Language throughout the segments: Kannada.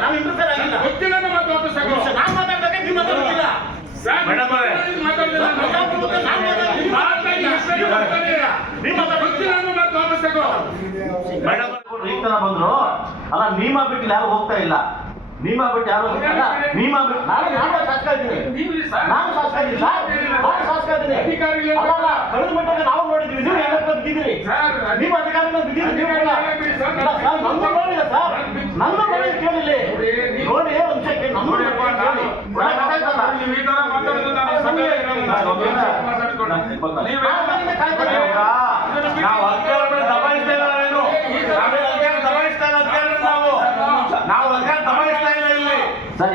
ನಾವು ಇಂಟರ್ಫಿಯರ್ ಆಗಿಲ್ಲ. ಗೊತ್ತಿಲ್ಲ ಮಾತು ವಾಪಸ್ ತಗೋ. ನಾನು ಮಾತಾಡ್ಬೇಕು, ನೀವು ಮಾತಾಡ್ತಿಲ್ಲ. ಮೇಡಮ್ ಅವರೇ ಮಾತಾಡ್ಲಿಲ್ಲ. ಗೊತ್ತಿಲ್ಲ ಮಾತು ವಾಪಸ್ ತಗೋ. ಮೇಡಮ್ ಈ ತರ ಬಂದ್ರು ಅಲ್ಲ, ನೀಮ ಬಿಟ್ಟು ಯಾರು ಹೋಗ್ತಾ ಇಲ್ಲ. ನೀಮ ಬಿಟ್ಟು ಯಾರು ನೀಮ ಬಿಟ್ಟು ನಾನು ಶಾಸಕ ಇದ್ದೀನಿ. ನಾನು ಶಾಸಕ ಇದ್ದೀನಿ ಸರ್, ನಾನು ಶಾಸಕ ಇದ್ದೀನಿ. ಅಲ್ಲ ಕಳೆದ ಮಟ್ಟಿಗೆ ನಾವು ನೋಡಿದ್ವಿ, ನೀವು ಎಲ್ಲ ಬಿದ್ದಿದ್ದೀರಿ. ನೀವು ಅಧಿಕಾರಿಗಳು ಬಿದ್ದಿದ್ದೀರಿ. ನೀವು ಕೂಡ ನನ್ನ ನೋಡಿಲ್ಲ ಸರ್, ನನ್ನ ನೋಡಿ ಕೇಳಿಲ್ಲ ನೋಡಿ ಒಂದು ನಿಮಿಷಕ್ಕೆ ನಮ್ಮ ನೀವು ಈ ತರ ಮಾತಾಡೋದು ನಾನು ಸಮಯ ನಾವು ಅಧಿಕಾರಗಳು ದಬಾಯಿಸ್ತಾ ಇಲ್ಲ. ನಾವೇನು ದಬಾಯಿಸ್ತಾ ಇಲ್ಲ ಅಂತ ಹೇಳಿದ್ರೆ ನಾವು ಅಧಿಕಾರ ದಬಾಯಿಸ್ತಾ ಇಲ್ಲ.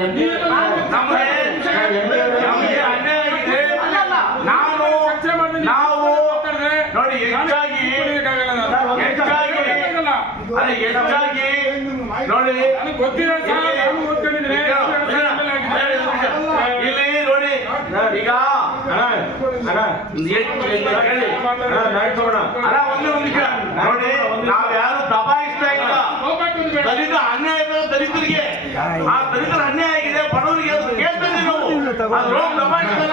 ಇಲ್ಲಿ ನಮಗೆ ಅನ್ಯಾಯ ಆಗಿದೆ. ನಾವು ನೋಡಿ ಹೆಚ್ಚಾಗಿ ನೋಡಿ ಗೊತ್ತಿಲ್ಲ ಇಲ್ಲಿ ನೋಡಿ ಈಗ ಒಂದು ನಿಮಿಷ ನೋಡಿ, ನಾವು ಯಾರು ದಬಾಯಿಸ್ತಾ ಇಲ್ಲ. ದಲಿತ ಅನ್ಯಾಯ ದಲಿತರಿಗೆ, ಆ ದಲಿತರ ಅನ್ಯಾಯ ಆಗಿದೆ, ಬಡವರಿಗೆ ಕೇಳ್ತಾ ಇದ್ದೀವಿ ನಾವು. ದಬಾಯಿಸ್ತಾ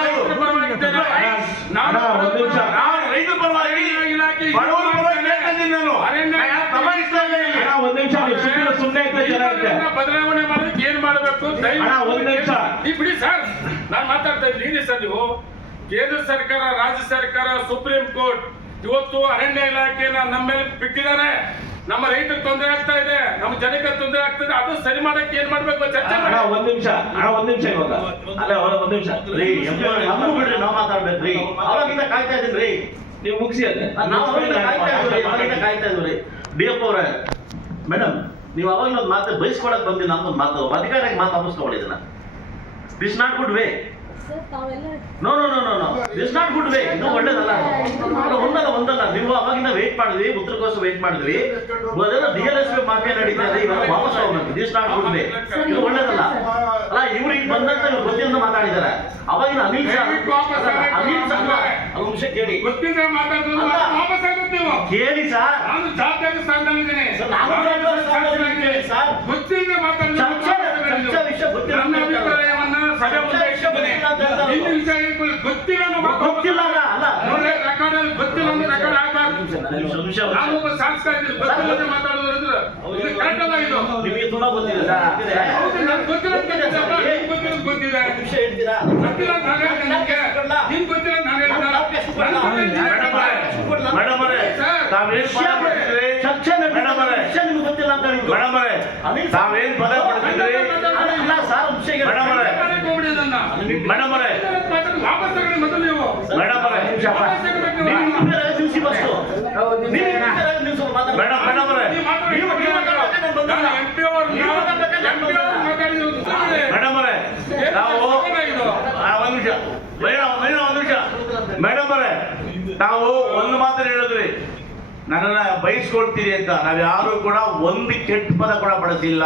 ನಾನು ರೈತರ ಪರವಾಗಿ ಬಡವರ ಪರವಾಗಿ ಕೇಳ್ತಾ ಇದ್ದೀನಿ. ನಾನು ದಬಾಯಿಸ್ತಾ ಇಲ್ಲ. ಒಂದ್ ನಿಮಿಷ ಸುಮ್ಮನೆ ಬದಲಾವಣೆ ಮಾಡೋದಕ್ಕೆ ಏನ್ ಮಾಡಬೇಕು ಒಂದ್ ನಿಮಿಷ ಈ ಬಿಡಿ ಸರ್. ನಾನು ಮಾತಾಡ್ತಾ ಇದ್ದೀನಿ ಸರ್. ನೀವು ಕೇಂದ್ರ ಸರ್ಕಾರ, ರಾಜ್ಯ ಸರ್ಕಾರ, ಸುಪ್ರೀಂ ಕೋರ್ಟ್ ಇವತ್ತು ಅರಣ್ಯ ಇಲಾಖೆನ ನಮ್ಮ ಮೇಲೆ ಬಿಟ್ಟಿದ್ದಾರೆ. ನಮ್ಮ ರೈತರಿಗೆ ತೊಂದರೆ ಆಗ್ತಾ ಇದೆ, ನಮ್ಮ ಜನಕ್ಕೆ ತೊಂದರೆ ಆಗ್ತಾ ಇದೆ. ಅದು ಸರಿ ಮಾಡಕ್ಕೆ ಏನ್ ಮಾಡ್ಬೇಕು ಚರ್ಚೆ ಮಾಡಿ. ಒಂದ್ ನಿಮಿಷ ಇವಾಗ ಅಲ್ಲ ಒಂದ್ ನಿಮಿಷ ನಮಗೂ ಬಿಡ್ರಿ, ನಾವು ಮಾತಾಡ್ಬೇಕ್ರಿ. ಅವಾಗಿಂದ ಕಾಯ್ತಾ ಇದೀನಿ. ನೀವು ಮುಗಿಸಿ ಅದೇ ನಾವು ಕಾಯ್ತಾ ಇದ್ವಿ. ಡಿ.ಎಫ್ ಅವರೇ, ಮೇಡಮ್ ನೀವು ಅವಾಗ ಒಂದು ಮಾತು ಬಯಸ್ಕೊಳಕ್ ಬಂದಿಲ್ಲ, ನಮ್ದೊಂದು ಮಾತು ಅಧಿಕಾರಿಗೆ ಮಾತು ಅನಿಸ್ಕೊಳ್ಳಿ. ಇದನ್ನ this not good way. No no no no no this not good way. ಇದು ಒಳ್ಳೇದಲ್ಲ. ಒಂದಲ್ಲ ನೀವು ಅವಾಗಿಂದ ವೇಟ್ ಮಾಡಿದ್ವಿ, ಉತ್ತರಕ್ಕೋಸ್ಕರ ವೇಟ್ ಮಾಡಿದ್ವಿ. ಅದೇನೋ DLSP ಮಾಫಿಯಾ ನಡೀತಾ ಇದೆ, ಇವಾಗ ವಾಪಸ್ ಹೋಗ್ಬೇಕು. This not good way. ಇದು ಒಳ್ಳೇದಲ್ಲ ಅಲ್ಲ. ಇವ್ರಿಗೆ ಬಂದಂತ ಇವ್ರು ಗೊತ್ತಿಲ್ಲ ಮಾತಾಡಿದ್ದಾರೆ. ಅವಾಗಿನ ಅನಿಲ್ ಸರ್ ಅದು ವಿಷಯ ಕೇಳಿ ಗೊತ್ತಿದ್ರೆ ಮಾತಾಡೋದು ವಾಪಸ್ ಆಗುತ್ತೆ. ನೀವು ಕೇಳಿ ಸರ್, ನಾನು ಜವಾಬ್ದಾರಿ ಸ್ಥಾನದಲ್ಲಿದ್ದೇನೆ. ಗೊತ್ತಿದ್ರೆ ಮಾತಾಡೋದು ವಿಷಯ ಗೊತ್ತಿಲ್ಲ. ನನ್ನ ಅಭಿಪ್ರಾಯವನ್ನ ಸಭೆ ಮುಂದೆ ಇಟ್ಟಿದ್ದೇನೆ. ಇನ್ನು ವಿಷಯ ಗೊತ್ತಿಲ್ಲ ಗೊತ್ತಿಲ್ಲ ಅಲ್ಲ ರೆಕಾರ್ಡ್ ಗೊತ್ತಿಲ್ಲ ಅಂದ್ರೆ ರೆಕಾರ್ಡ್ ಆಗಬಾರ್ದು. ನಾನು ಒಬ್ಬ ಶಾಸಕ ಇದ್ದೀನಿ, ಗೊತ್ತಿಲ್ಲದೆ ಮಾತಾಡೋದ್ರಿಂದ ಇದು ಕರೆಕ್ಟ್ ಅಲ್ಲ. ಇದು ನಿಮಗೆ ತುಂಬಾ ಗೊತ್ತಿದೆ ಸರ್. ಹೌದು, ನನ್ಗೆ ಗೊತ್ತಿಲ್ಲ ಗೊತ್ತಿದೆ. ವಿಷಯ ಹೇಳ್ತೀರಾ? ಗೊತ್ತಿಲ್ಲ ಅಂತ ನಾನು ಹೇಳ್ತೇನೆ. ನಿಮ್ಗೆ ಗೊತ್ತಿಲ್ಲ ಅಂತ ನಾನು ಹೇಳ್ತೇನೆ. ಮೇಡಮ್ ಅವರೇ ತಾವೇನ್ ಪದ ಪಡ್ತಿದ್ರಿ? ಚರ್ಚೆ ಮೇಡಮ್ ಅವರೇ ನಿಮ್ಗೆ ಗೊತ್ತಿಲ್ಲ ಅಂತ ಹೇಳಿದ್ದು. ಮೇಡಮ್ ಅವರೇ ತಾವೇನ್ ಪದ ಪಡ್ತಿದ್ರಿ? ಅಲ್ಲ ಸರ್, ವಿಷಯ ಮೇಡಮ್ ಅವರೇ ಮೇಡಮ್ ಅವರೇ ವಾಪಸ್ ತಗೊಳ್ಳಿ ಮೊದಲು ನೀವು. ಮೇಡಮ್ ಅವರೇ ನಿಲ್ಸಿ ಬಸ್ಸು. ಮೇಡಮ್ ಅವರೇ ಮೇಡಮ್ ಅವರೇ ನಾವು ಒಂದು ನಿಮಿಷ ಮೇಡಮ್ ಅವರೇ ನಾವು ಒಂದು ಮಾತನ್ನು ಹೇಳಿದ್ರಿ, ನನ್ನನ್ನ ಬಯಸ್ಕೊಳ್ತೀರಿ ಅಂತ. ನಾವ್ಯಾರು ಕೂಡ ಒಂದು ಕೆಟ್ಟ ಪದ ಕೂಡ ಬಳಸಿಲ್ಲ.